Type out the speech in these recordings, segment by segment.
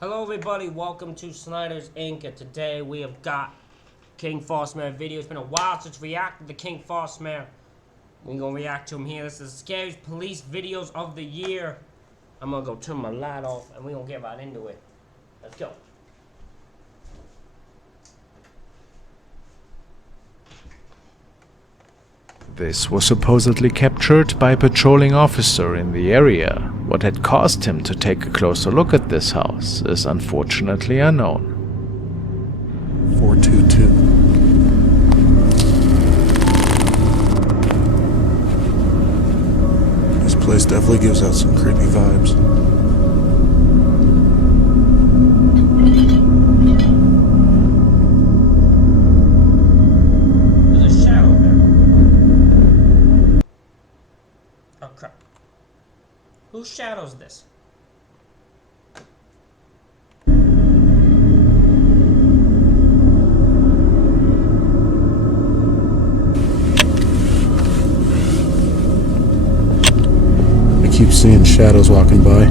Hello everybody, welcome to Snyder's Inc. And today we have got King Frostmare video. It's been a while since we reacted to King Frostmare. We're gonna react to him here. This is the scariest police videos of the year. I'm gonna go turn my light off and we're gonna get right into it. Let's go. This was supposedly captured by a patrolling officer in the area. What had caused him to take a closer look at this house is unfortunately unknown. 422. This place definitely gives out some creepy vibes. Whose shadow's this? I keep seeing shadows walking by.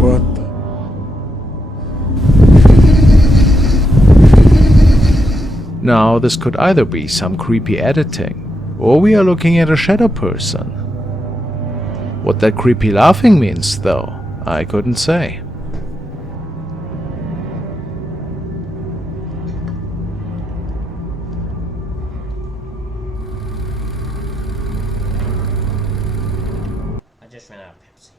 What the? Now this could either be some creepy editing, or we are looking at a shadow person. What that creepy laughing means, though, I couldn't say. I just ran out of Pepsi.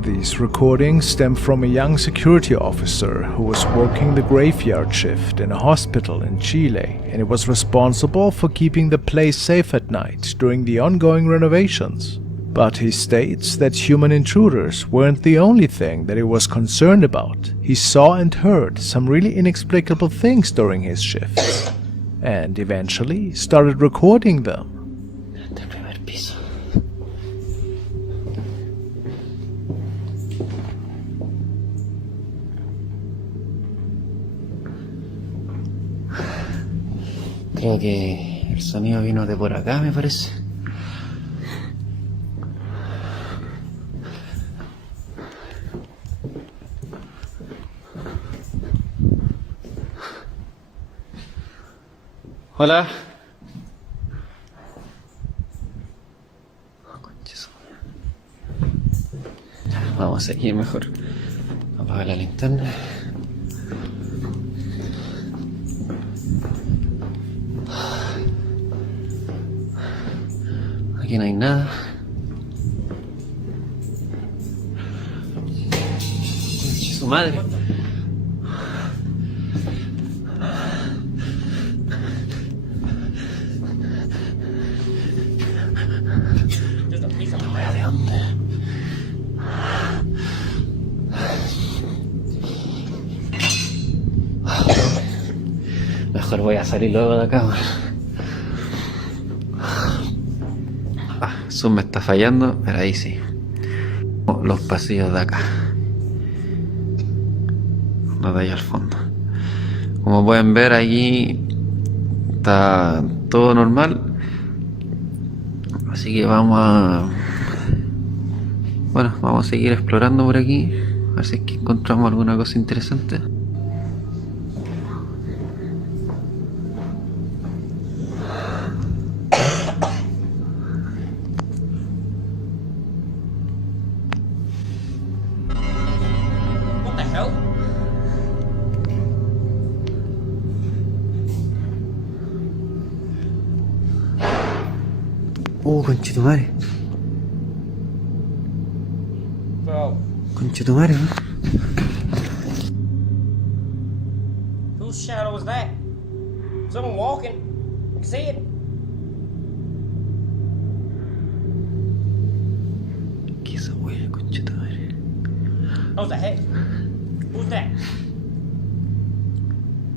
These recordings stem from a young security officer who was working the graveyard shift in a hospital in Chile, and he was responsible for keeping the place safe at night during the ongoing renovations. But he states that human intruders weren't the only thing that he was concerned about. He saw and heard some really inexplicable things during his shifts, and eventually started recording them. Creo que el sonido vino de por acá, me parece. Hola. Oh, concha. Vamos a seguir mejor. Apaga la linterna. Aquí no hay nada. Concha su madre. ¿De dónde? Mejor voy a salir luego de acá. Zoom me está fallando, pero ahí sí. Los pasillos de acá. Los de ahí al fondo. Como pueden ver, aquí está todo normal. Así que vamos a seguir explorando por aquí. A ver si es que encontramos alguna cosa interesante. Conchetumare. Bro. Conchetumare, ¿no? Whose shadow is that? Someone walking. I can see it. ¿Qué es esa wea, conchetumare? How's the head? Who's that?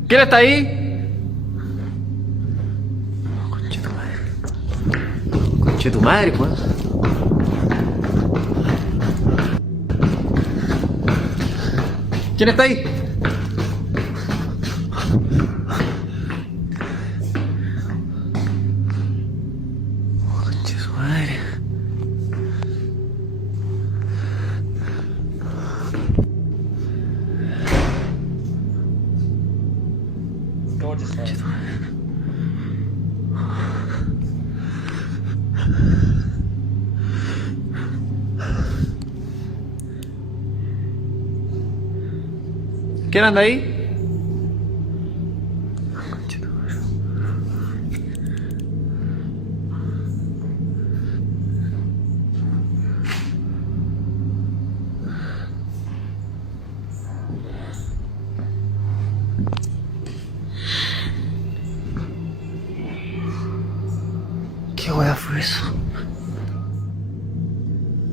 ¿Quién está ahí? Conche tu madre, pues. ¿Quién está ahí? Conche su madre. gorgeous face. ¿Quién anda ahí? ¿Qué wea fue eso?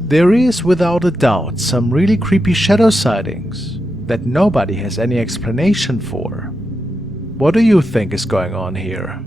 There is, without a doubt, some really creepy shadow sightings that nobody has any explanation for. What do you think is going on here?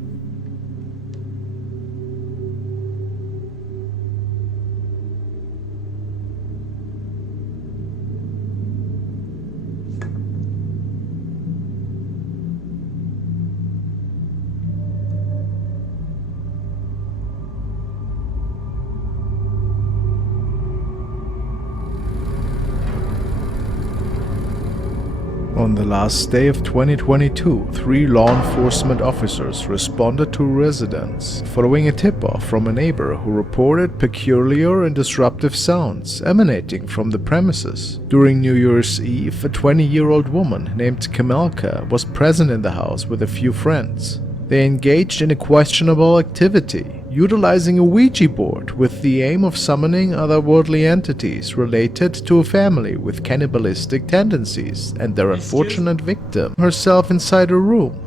On the last day of 2022, 3 law enforcement officers responded to residents following a tip-off from a neighbor who reported peculiar and disruptive sounds emanating from the premises. During New Year's Eve, a 20-year-old woman named Kamelka was present in the house with a few friends. They engaged in a questionable activity, utilizing a Ouija board with the aim of summoning otherworldly entities related to a family with cannibalistic tendencies and their unfortunate victim herself inside a room.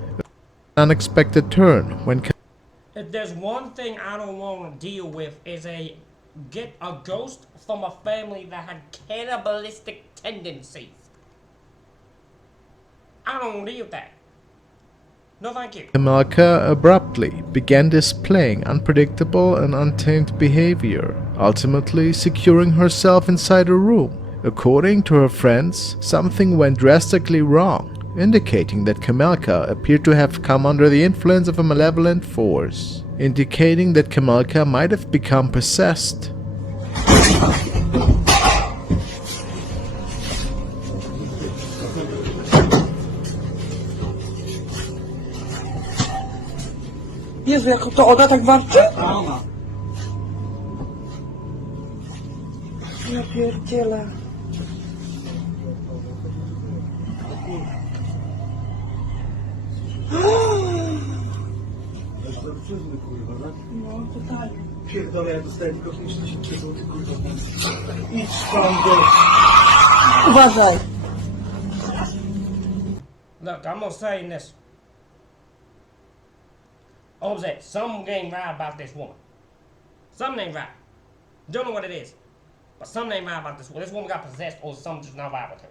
An unexpected turn when If there's one thing I don't want to deal with is get a ghost from a family that had cannibalistic tendencies. I don't want to deal with that. No thank you. Kamelka abruptly began displaying unpredictable and untamed behavior, ultimately securing herself inside a room. According to her friends, something went drastically wrong, indicating that Kamelka appeared to have come under the influence of a malevolent force, indicating that Kamelka might have become possessed. Jezu, jak to ona tak warczy? Ja pierdzielę. No, totalnie. Pierdolę, ja dostałem tylko 50 zł, kurwa. Idź tam, uważaj. Look, I'm gonna say this. Jose, something ain't right about this woman. Something ain't right. Don't know what it is. But something ain't right about this woman. This woman got possessed or something just not right with her.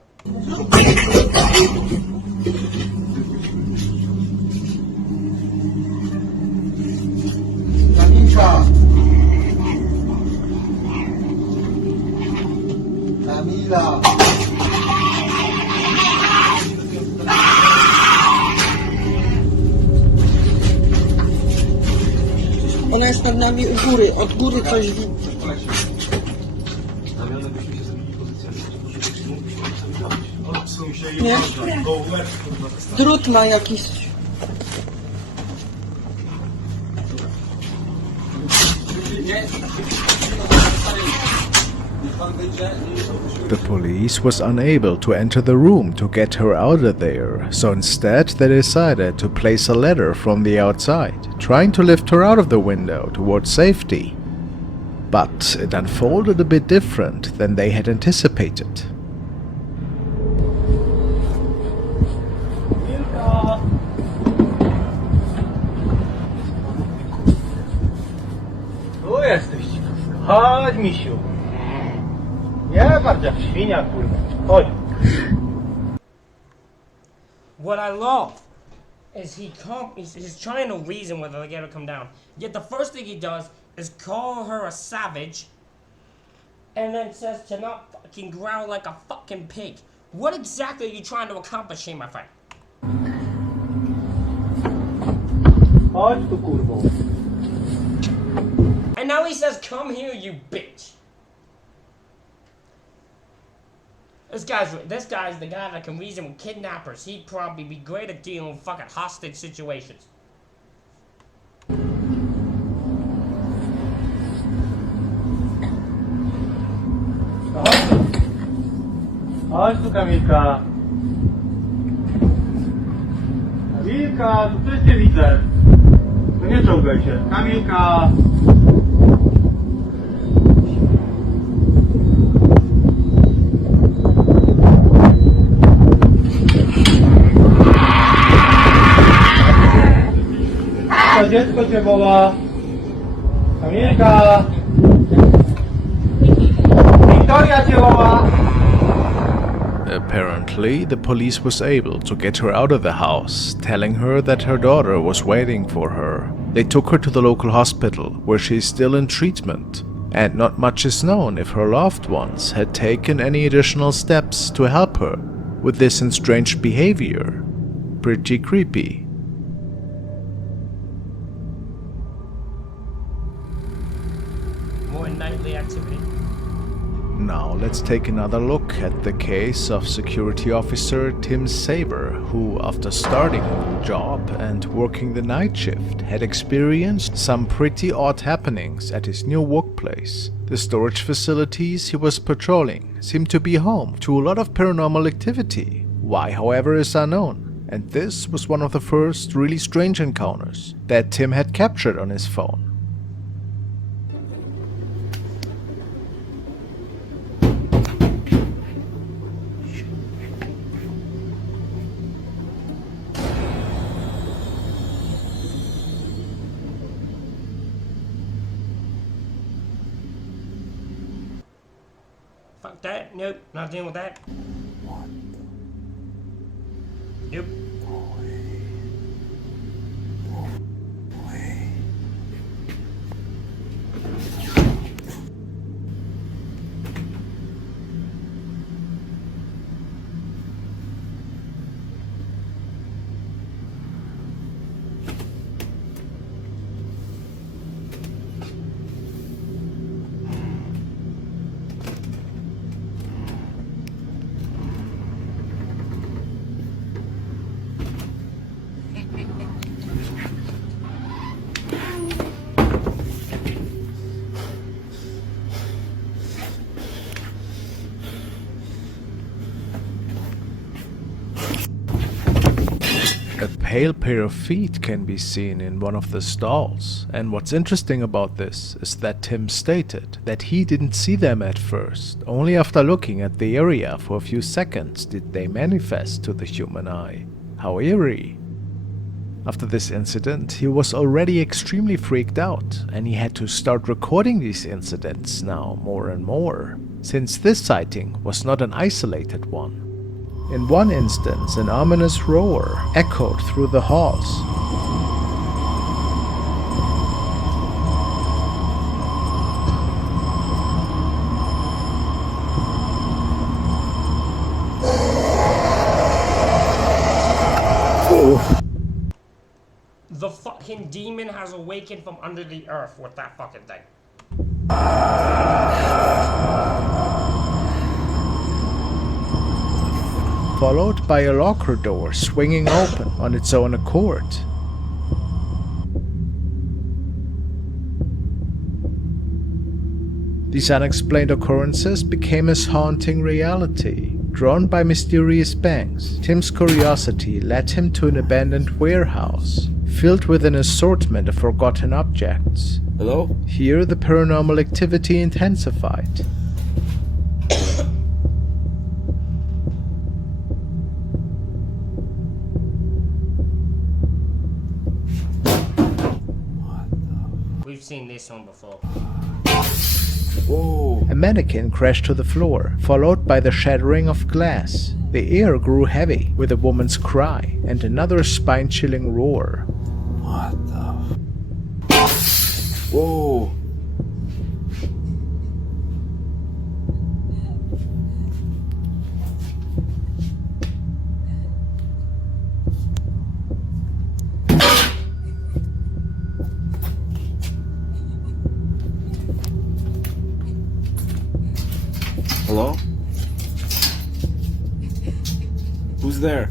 Kamila! Kamila! Ona jest nad nami u góry, od góry coś widzi. Znamiony byśmy się zmienili pozycjami. Odsuń się i Nie? go łeb, kurwa. Drut ma jakiś. The police was unable to enter the room to get her out of there, so instead they decided to place a ladder from the outside, trying to lift her out of the window towards safety. But it unfolded a bit different than they had anticipated. Tu jesteś. Chodź, misiu. Nie bardziej jak świnia, kurwa. Chodź. What I love is he's trying to reason whether they get her to come down. Yet the first thing he does is call her a savage and then says to not fucking growl like a fucking pig. What exactly are you trying to accomplish here, my friend? Chodź tu, kurwo. And now he says, come here, you bitch. This guy's the guy that can reason with kidnappers. He'd probably be great at dealing with fucking hostage situations. Chodź tu, Kamilka. Kamilka, tu coś nie widzę. To nie czołgaj się. Kamilka. To dziecko cię woła. Kamilka. Wiktoria cię woła. Apparently, the police was able to get her out of the house, telling her that her daughter was waiting for her. They took her to the local hospital, where she is still in treatment, and not much is known if her loved ones had taken any additional steps to help her with this estranged behavior. Pretty creepy. More nightly activity. Now let's take another look at the case of security officer Tim Saber, who, after starting a new job and working the night shift, had experienced some pretty odd happenings at his new workplace. The storage facilities he was patrolling seemed to be home to a lot of paranormal activity. Why, however, is unknown, and this was one of the first really strange encounters that Tim had captured on his phone. Fuck that. Nope. Not dealing with that. Nope. A pale pair of feet can be seen in one of the stalls, and what's interesting about this is that Tim stated that he didn't see them at first. Only after looking at the area for a few seconds did they manifest to the human eye. How eerie. After this incident, he was already extremely freaked out, and he had to start recording these incidents now more and more, since this sighting was not an isolated one. In one instance, an ominous roar echoed through the halls. The fucking demon has awakened from under the earth with that fucking thing. Followed by a locker door swinging open on its own accord. These unexplained occurrences became his haunting reality. Drawn by mysterious bangs, Tim's curiosity led him to an abandoned warehouse, filled with an assortment of forgotten objects. Hello? Here the paranormal activity intensified. We've seen this one before. Whoa. A mannequin crashed to the floor, followed by the shattering of glass. The air grew heavy with a woman's cry and another spine-chilling roar. What the? Whoa. Hello? Who's there?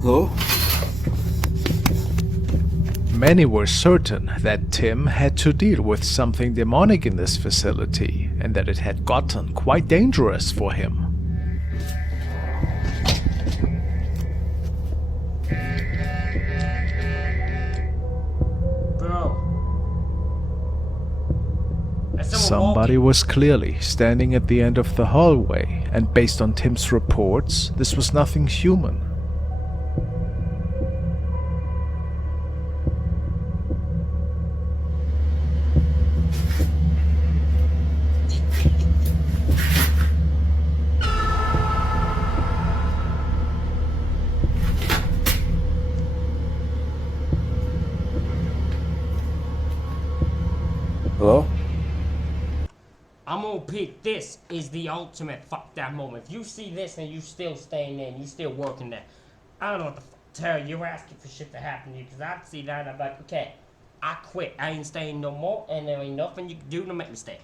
Hello? Many were certain that Tim had to deal with something demonic in this facility, and that it had gotten quite dangerous for him. Bro. There's someone Somebody walking. was clearly standing at the end of the hallway, and based on Tim's reports, this was nothing human. Hello? I'm gonna repeat, this is the ultimate fuck that moment. If you see this and you still staying there and you still working there, I don't know what the fuck to tell you. You're asking for shit to happen to you, because I'd see that and I'm like, okay, I quit. I ain't staying no more, and there ain't nothing you can do to make me stay.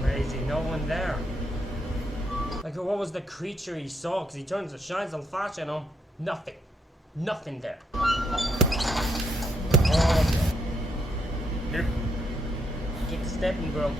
Crazy, no one there. Like, what was the creature he saw? Because he turns the shines on flash on him. Nothing. Nothing there. Oh, nope. Get stepping, bro.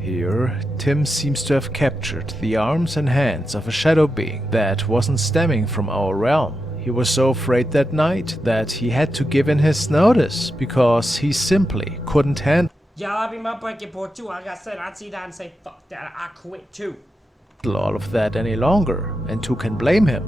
Here, Tim seems to have captured the arms and hands of a shadow being that wasn't stemming from our realm. He was so afraid that night that he had to give in his notice because he simply couldn't handle Yeah, I'll be my breaking point too. Like I said, I'd see that and say, fuck that, I quit too. all of that any longer, and who can blame him?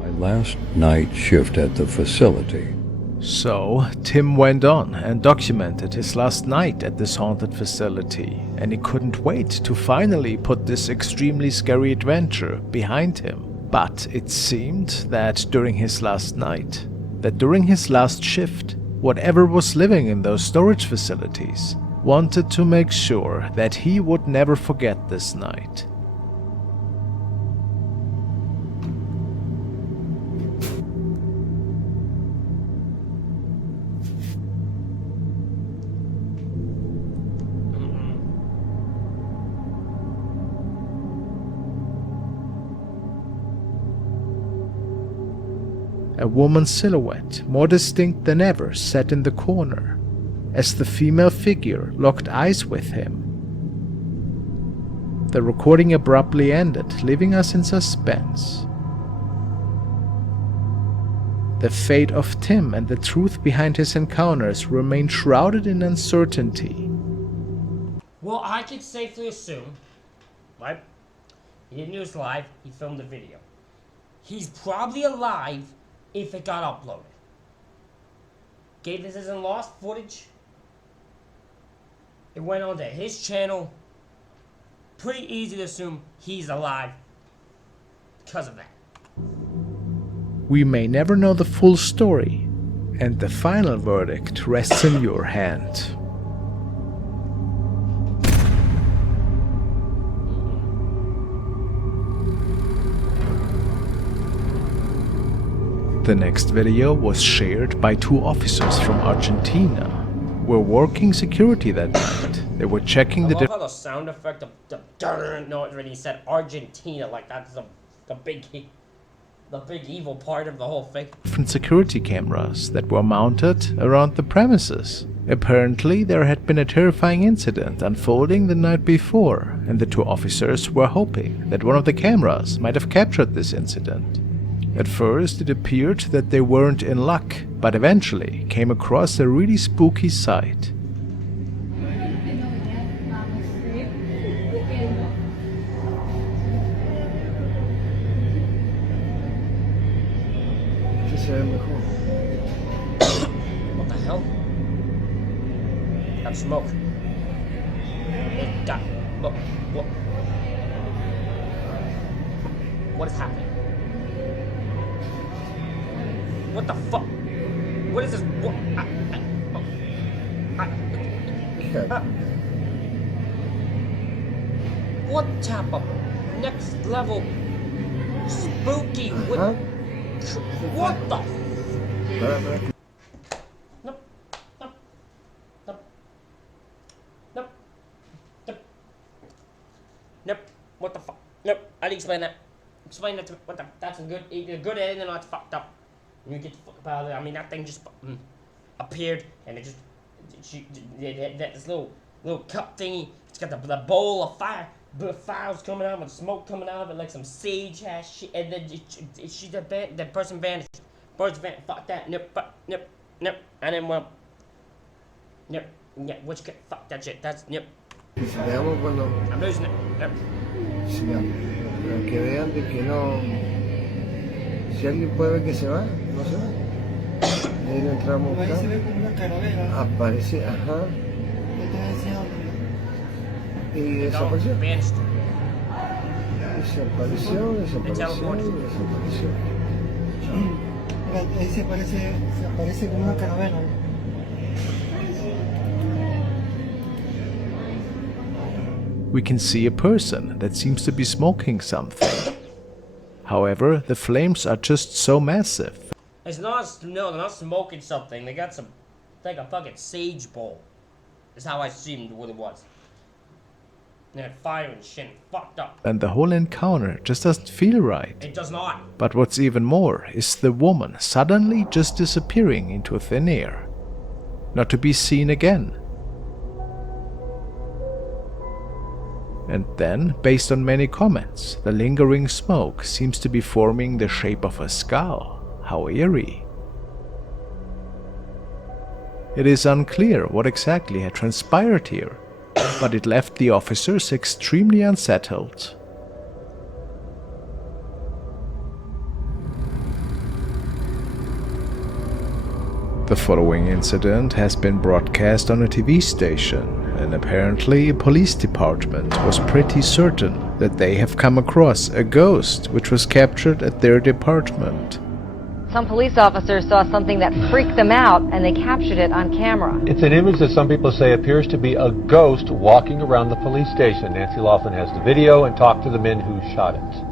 My last night shift at the facility. So, Tim went on and documented his last night at this haunted facility, and he couldn't wait to finally put this extremely scary adventure behind him. But it seemed that during his last night, during his last shift, whatever was living in those storage facilities wanted to make sure that he would never forget this night. A woman's silhouette, more distinct than ever, sat in the corner, as the female figure locked eyes with him. The recording abruptly ended, leaving us in suspense. The fate of Tim and the truth behind his encounters remained shrouded in uncertainty. Well, I could safely assume, right? He didn't use live, he filmed the video. He's probably alive if it got uploaded. Okay, this isn't lost footage. It went on to his channel. Pretty easy to assume he's alive because of that. We may never know the full story, and the final verdict rests in your hand. The next video was shared by two officers from Argentina who were working security that night. They were checking I the love how the sound effect of the no, it really said Argentina, like that's the big evil part of the whole thing. different security cameras that were mounted around the premises. Apparently, there had been a terrifying incident unfolding the night before, and the two officers were hoping that one of the cameras might have captured this incident. At first, it appeared that they weren't in luck, but eventually came across a really spooky sight. What the hell? That's smoke. What is happening? What the fuck? What is this? What type of next level spooky? What the? Nope. What the fuck? Nope. I'll explain that. Explain that to me. What the? That's a good ending and that's fucked up. You get the fuck out of there. I mean, that thing just appeared and it just this little cup thingy. It's got the bowl of fire. Files coming out with smoke coming out of it like some sage ass shit, and then the person vanished. Birds vanished. Fuck that. Nope. And then nope. Yeah. Fuck that shit. That's nope. I'm losing it. Nope. Para que vean de que no, si alguien puede ver que se va, no se va. Ahí no entramos acá. Aparece, ajá. Y desapareció. Desapareció. Ahí se aparece como una caravela. We can see a person that seems to be smoking something. However, the flames are just so massive. It's not, no, they're not smoking something. They got some, like a fucking sage bowl. Is how I assumed what it was. They had fire and shit, fucked up. And the whole encounter just doesn't feel right. It does not. But what's even more is the woman suddenly just disappearing into thin air, not to be seen again. And then, based on many comments, the lingering smoke seems to be forming the shape of a skull. How eerie. It is unclear what exactly had transpired here, but it left the officers extremely unsettled. The following incident has been broadcast on a TV station, and apparently a police department was pretty certain that they have come across a ghost which was captured at their department. Some police officers saw something that freaked them out and they captured it on camera. It's an image that some people say appears to be a ghost walking around the police station. Nancy Laughlin has the video and talked to the men who shot it.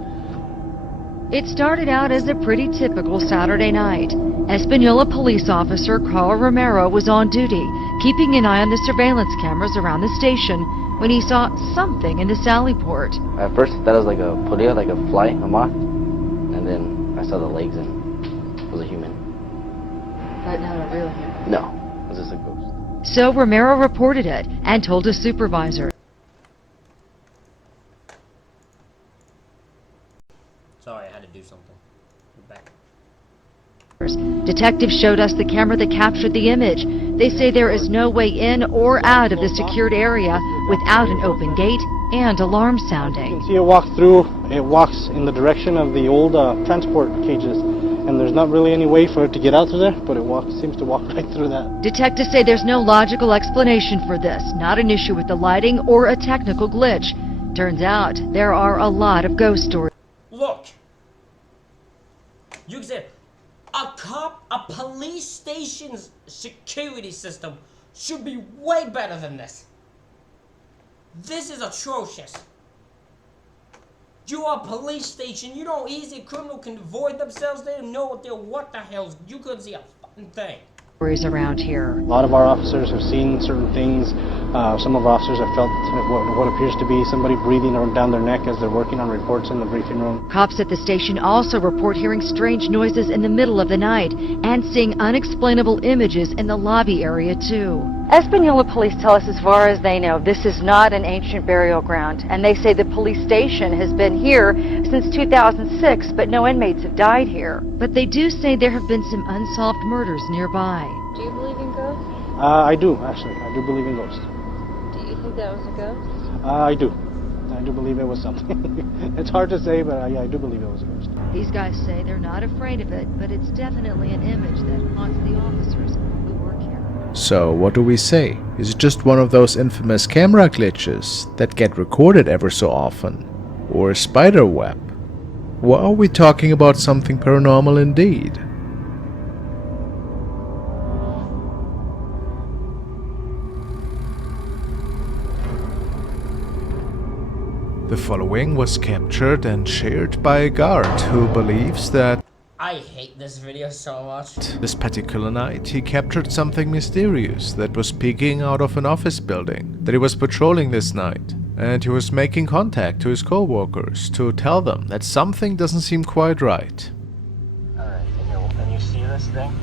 It started out as a pretty typical Saturday night. Espanola police officer Carl Romero was on duty, keeping an eye on the surveillance cameras around the station when he saw something in the sally port. At first I thought it was like a polilla, like a fly, a moth, and then I saw the legs and it was a human. But not a real human? No, it was just a ghost. So Romero reported it and told his supervisor. Sorry, I had to do something. We're back. Detectives showed us the camera that captured the image. They say there is no way in or out of the secured area without an open gate and alarm sounding. You can see it walk through. It walks in the direction of the old transport cages, and there's not really any way for it to get out through there, but it seems to walk right through that. Detectives say there's no logical explanation for this, not an issue with the lighting or a technical glitch. Turns out there are a lot of ghost stories. Look, you said a police station's security system should be way better than this. This is atrocious. You are a police station. You know, easy criminal can avoid themselves. They don't know what the hell. You couldn't see a fucking thing. around here. A lot of our officers have seen certain things. Some of our officers have felt what appears to be somebody breathing down their neck as they're working on reports in the briefing room. Cops at the station also report hearing strange noises in the middle of the night and seeing unexplainable images in the lobby area too. Espanola police tell us as far as they know, this is not an ancient burial ground, and they say the police station has been here since 2006, but no inmates have died here. But they do say there have been some unsolved murders nearby. Do you believe in ghosts? I do, actually. I do believe in ghosts. Do you think that was a ghost? I do. I do believe it was something. It's hard to say, but yeah, I do believe it was a ghost. These guys say they're not afraid of it, but it's definitely an image that haunts the officers who work here. So, what do we say? Is it just one of those infamous camera glitches that get recorded ever so often? Or a spider web? Or are we talking about something paranormal indeed? The following was captured and shared by a guard who believes that I hate this video so much. this particular night he captured something mysterious that was peeking out of an office building that he was patrolling this night, and he was making contact to his co-workers to tell them that something doesn't seem quite right. Alright, can you see this thing?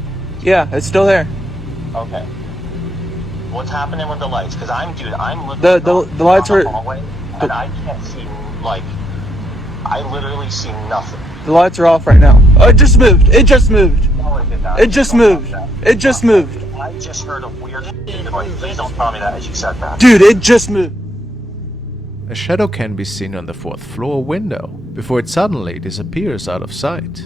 Yeah, it's still there. Okay. What's happening with the lights? Because I'm looking the lights are hallway, and I can't see, like, I literally see nothing. The lights are off right now. Oh, it just moved. It just moved. No, it did not. It just moved. It just moved. I just heard a weird noise. Please don't tell me that as you said that. Dude, it just moved. A shadow can be seen on the 4th floor window before it suddenly disappears out of sight.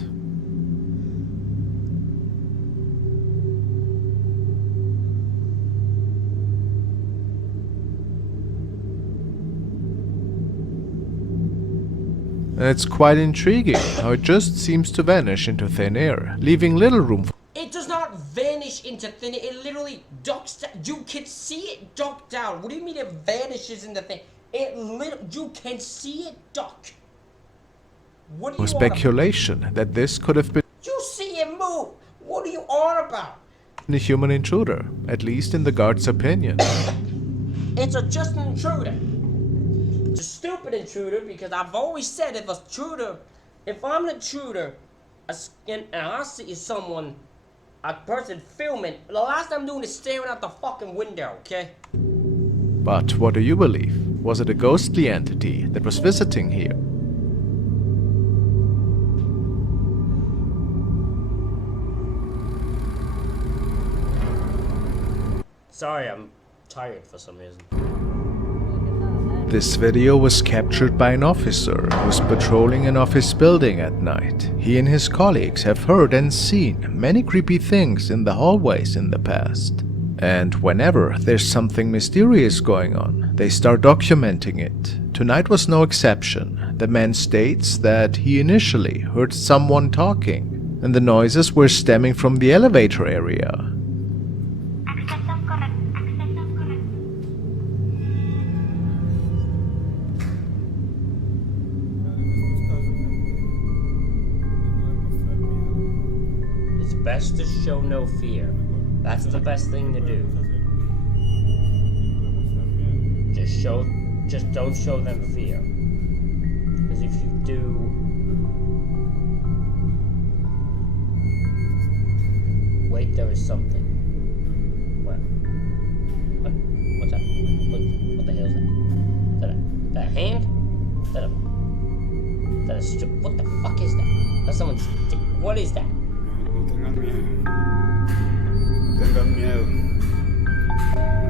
It's quite intriguing how it just seems to vanish into thin air, leaving little room for It does not vanish into thin air. It literally ducks down. You can see it duck down. What do you mean it vanishes into thin air? You can see it duck. What do you speculation that this could have been You see it move. What are you on about? a human intruder, at least in the guard's opinion. It's just an intruder. It's a stupid intruder because I've always said if I'm an intruder, and I see someone, a person filming, the last thing I'm doing is staring out the fucking window, okay? But what do you believe? Was it a ghostly entity that was visiting here? Sorry, I'm tired for some reason. This video was captured by an officer who's patrolling an office building at night. He and his colleagues have heard and seen many creepy things in the hallways in the past. And whenever there's something mysterious going on, they start documenting it. Tonight was no exception. The man states that he initially heard someone talking, and the noises were stemming from the elevator area. Best to show no fear. That's the best thing to do. Just don't show them fear. Because if you do, wait, there is something. What? What's that? What the hell is that? Is that a hand? Is that a what the fuck is that? That's someone's stick. What is that? Tengan miedo.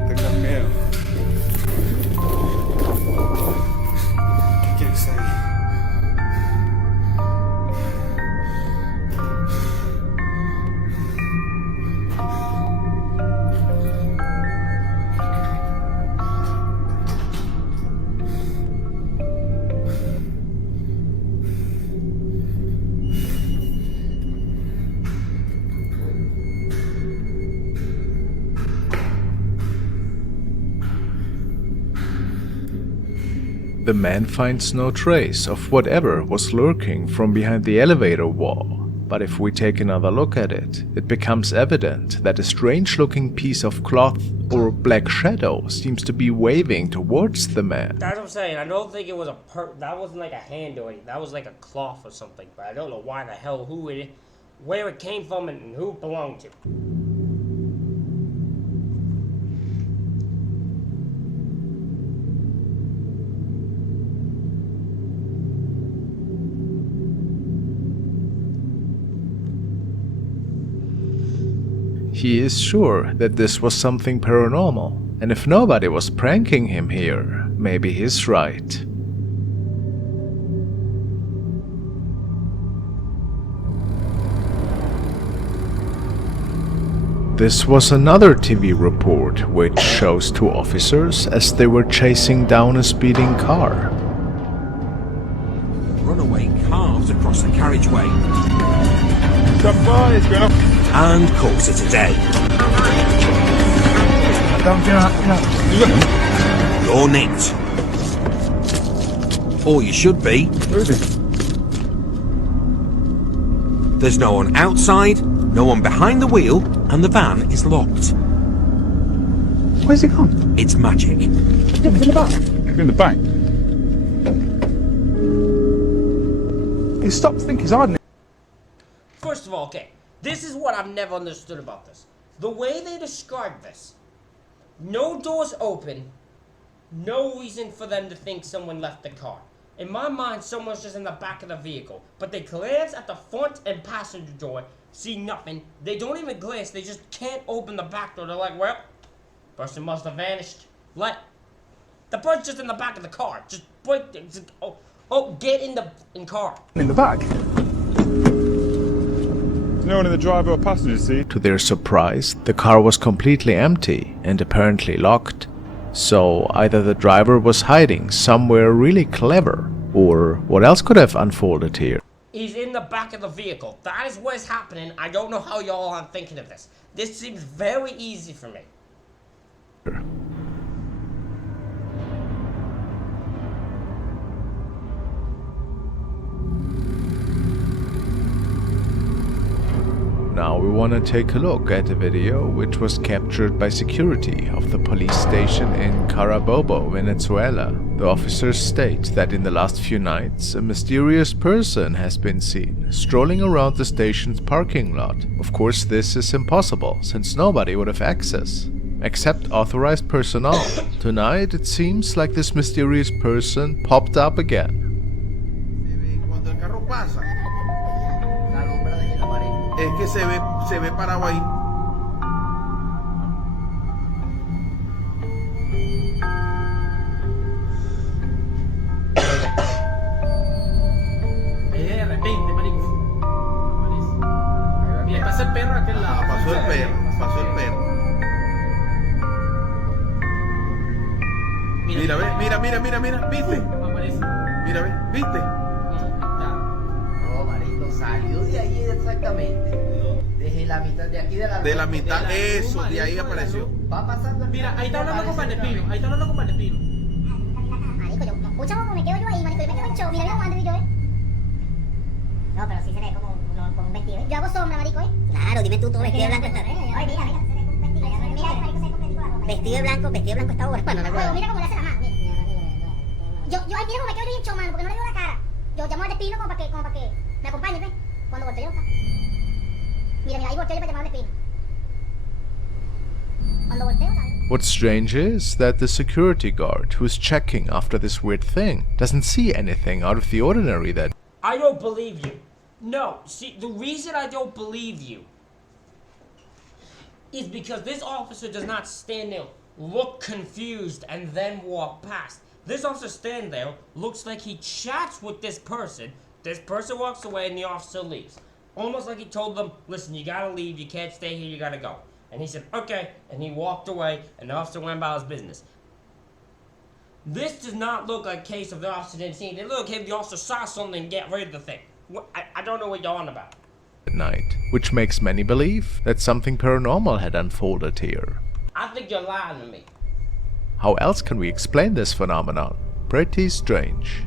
No tengan miedo. ¿Qué quieres ahí? The man finds no trace of whatever was lurking from behind the elevator wall. But if we take another look at it, it becomes evident that a strange-looking piece of cloth or black shadow seems to be waving towards the man. That's what I'm saying. I don't think it was that wasn't like a hand or anything. That was like a cloth or something. But I don't know why the hell, where it came from and who it belonged to. He is sure that this was something paranormal, and if nobody was pranking him here, maybe he's right. This was another TV report which shows two officers as they were chasing down a speeding car. Runaway carves across the carriageway. Somebody's going up. And calls it a day. You're nicked. Or you should be. There's no one outside, no one behind the wheel, and the van is locked. Where's it gone? It's magic. It's in the back. It's in the back. He stopped thinking he's hiding. First of all, okay, this is what I've never understood about this. The way they describe this, no doors open, no reason for them to think someone left the car. In my mind, someone's just in the back of the vehicle, but they glance at the front and passenger door, see nothing. They don't even glance, they just can't open the back door. They're like, well, person must have vanished. The person's just in the back of the car. Just break, get in the car. In the back? No one in the driver or passenger seat. To their surprise, the car was completely empty and apparently locked. So either the driver was hiding somewhere really clever, or what else could have unfolded here? He's in the back of the vehicle. That is what's happening. I don't know how y'all are thinking of this. This seems very easy for me. Now we want to take a look at a video which was captured by security of the police station in Carabobo, Venezuela. The officers state that in the last few nights a mysterious person has been seen strolling around the station's parking lot. Of course, this is impossible since nobody would have access, except authorized personnel. Tonight it seems like this mysterious person popped up again. Es que se ve parado ahí. De repente, marico. Mira, pasa el perro a aquel lado. Pasó el perro. Mira, ve, ¿viste? Mira, ve, ¿viste? No, marico, salió de ahí exactamente. Desde la mitad de aquí de la De la mitad, eso, de ahí apareció. Va pasando. Mira, ahí está hablando con Vanespino. Marico, yo, escucha cómo me quedo yo ahí, marico, yo me quedo en show. Mira cómo ando yo, No, pero sí se ve como un vestido, Yo hago sombra, marico, Claro, dime tú, todo vestido de blanco está. Oye, mira, vestido de blanco está bueno. Bueno, no recuerdo. Mira cómo le hace la mano, Yo, mira cómo me quedo yo en show, mano, porque no le veo la cara. Yo llamo al despino como para que me acompañe, ¿ves? Cuando volteo yo, Mira, ahí volteo yo para llamar al despino. Cuando volteo, What's strange is that the security guard who's checking after this weird thing doesn't see anything out of the ordinary that. I don't believe you. No, see, the reason I don't believe you is because this officer does not stand there, look confused, and then walk past. This officer stands there, looks like he chats with this person walks away, and the officer leaves. Almost like he told them, listen, you gotta leave, you can't stay here, you gotta go. And he said, okay, and he walked away, and the officer went about his business. This does not look like a case of the officer didn't see it. It looked like the officer saw something and get rid of the thing. I don't know what you're on about. At night, which makes many believe that something paranormal had unfolded here. I think you're lying to me. How else can we explain this phenomenon? Pretty strange.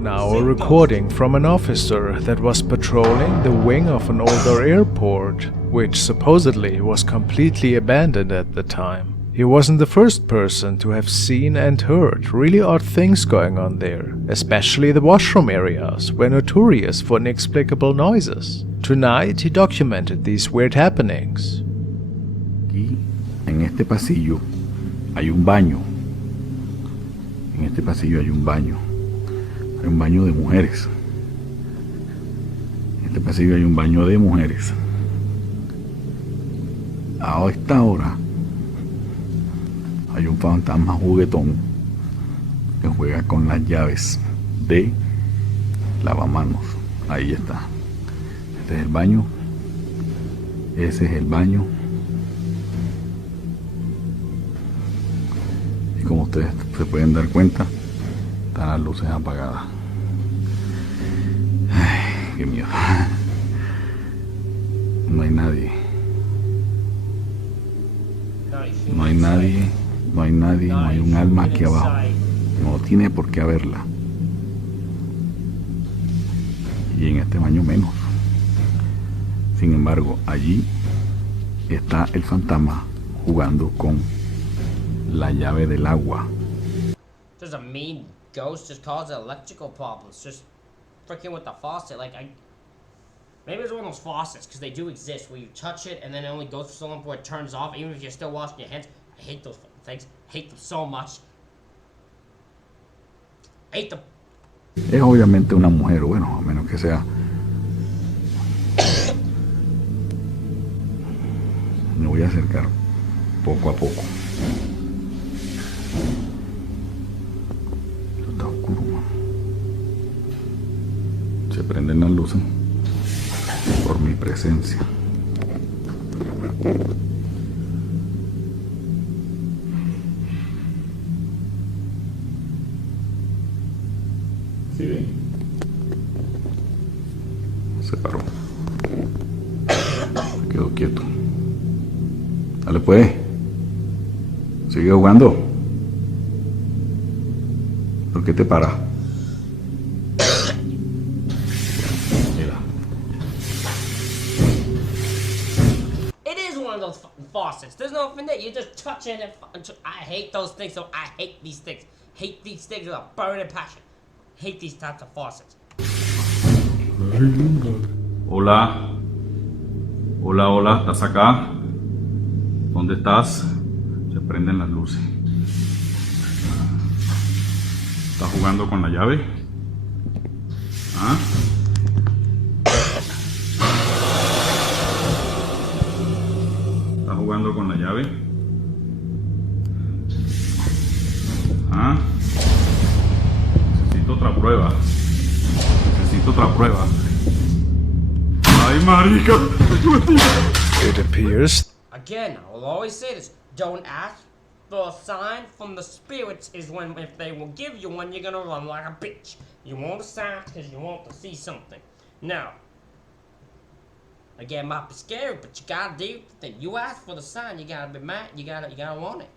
Now a recording from an officer that was patrolling the wing of an older airport, which supposedly was completely abandoned at the time. He wasn't the first person to have seen and heard really odd things going on there, especially the washroom areas were notorious for inexplicable noises. Tonight he documented these weird happenings. Aquí, en este pasillo, hay un baño. En este pasillo hay un baño. Hay un baño de mujeres. En este pasillo hay un baño de mujeres. A esta hora hay un fantasma juguetón que juega con las llaves de lavamanos. Ahí está. Este es el baño. Ese es el baño. Y como ustedes se pueden dar cuenta, están las luces apagadas. Ay, qué miedo. No hay nadie. No hay nadie. No hay nadie. No hay un alma aquí abajo. No tiene por qué haberla. Y en este baño menos. Sin embargo, allí está el fantasma jugando con la llave del agua. There's a mean ghost just causing electrical problems. Just freaking with the faucet. Like, maybe it's one of those faucets, because they do exist, where you touch it and then it only goes for so long before it turns off, even if you're still washing your hands. I hate those things. Hate them so much. Hate them. Es obviamente una mujer, bueno, a menos que sea. Me voy a acercar poco a poco. Esto está oscuro, man. Se prenden las luces por mi presencia. ¿Sí ven? Se paró. Se quedó quieto. Dale pues. Sigue jugando. ¿Por qué te paras? Mira. It is one of those fucking faucets. There's nothing there. You're just touching it. I hate those things, so I hate these things. Hate these things with a burning passion. Hate these types of faucets. Hola. Hola, hola, ¿estás acá? ¿Dónde estás? Se prenden las luces. ¿Estás jugando con la llave? ¿Ah? ¿Estás jugando con la llave? ¿Ah? Necesito otra prueba. Necesito otra prueba. ¡Ay, marica! It appears. Again, I will always say this. Don't ask for a sign from the spirits is when, if they will give you one, you're gonna run like a bitch. You want a sign because you want to see something. Now, again, it might be scary, but you gotta do the thing. You ask for the sign, you gotta be mad, you gotta want it.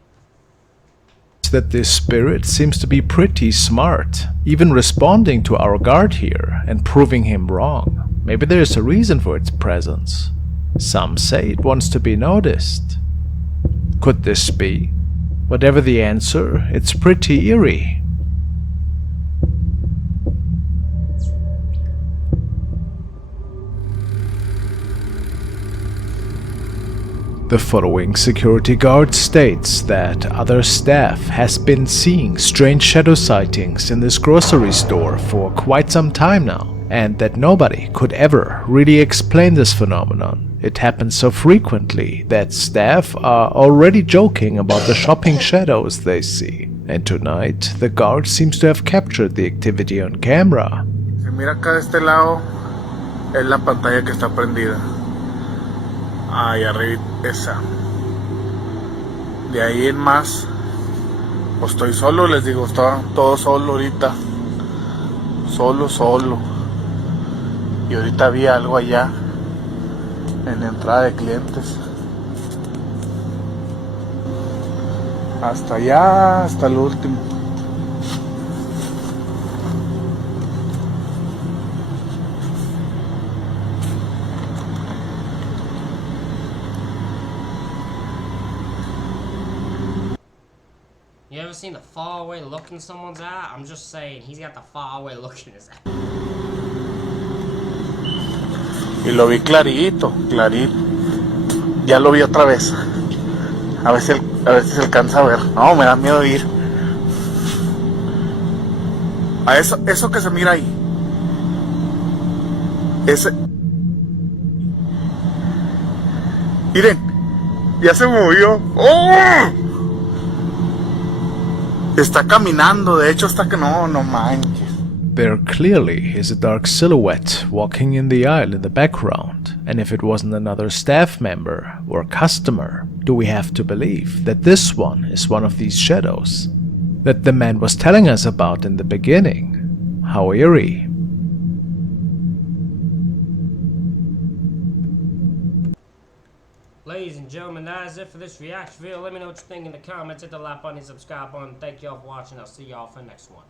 That this spirit seems to be pretty smart, even responding to our guard here and proving him wrong. Maybe there's a reason for its presence. Some say it wants to be noticed. Could this be? Whatever the answer, it's pretty eerie. The following security guard states that other staff has been seeing strange shadow sightings in this grocery store for quite some time now, and that nobody could ever really explain this phenomenon. It happens so frequently that staff are already joking about the shopping shadows they see, and tonight the guard seems to have captured the activity on camera. Se mira acá de este lado es la pantalla que está prendida. Ahí arriba, esa. De ahí en más, pues estoy solo, les digo, estaba todo solo ahorita. Solo. Y ahorita había algo allá en la entrada de clientes. Hasta allá, hasta el último. You ever seen the faraway look in someone's eye? I'm just saying, he's got the faraway look in his eye. Y lo vi clarito, clarito. Ya lo vi otra vez. A ver si se alcanza a ver. No, me da miedo ir. A eso que se mira ahí. Ese. Miren, ya se movió. ¡Oh! Está caminando, de hecho está que no manches. There clearly is a dark silhouette walking in the aisle in the background, and if it wasn't another staff member or customer, do we have to believe that this one is one of these shadows that the man was telling us about in the beginning? How eerie. Ladies and gentlemen, that is it for this reaction video. Let me know what you think in the comments. Hit the like button, subscribe button. Thank y'all for watching. I'll see y'all for the next one.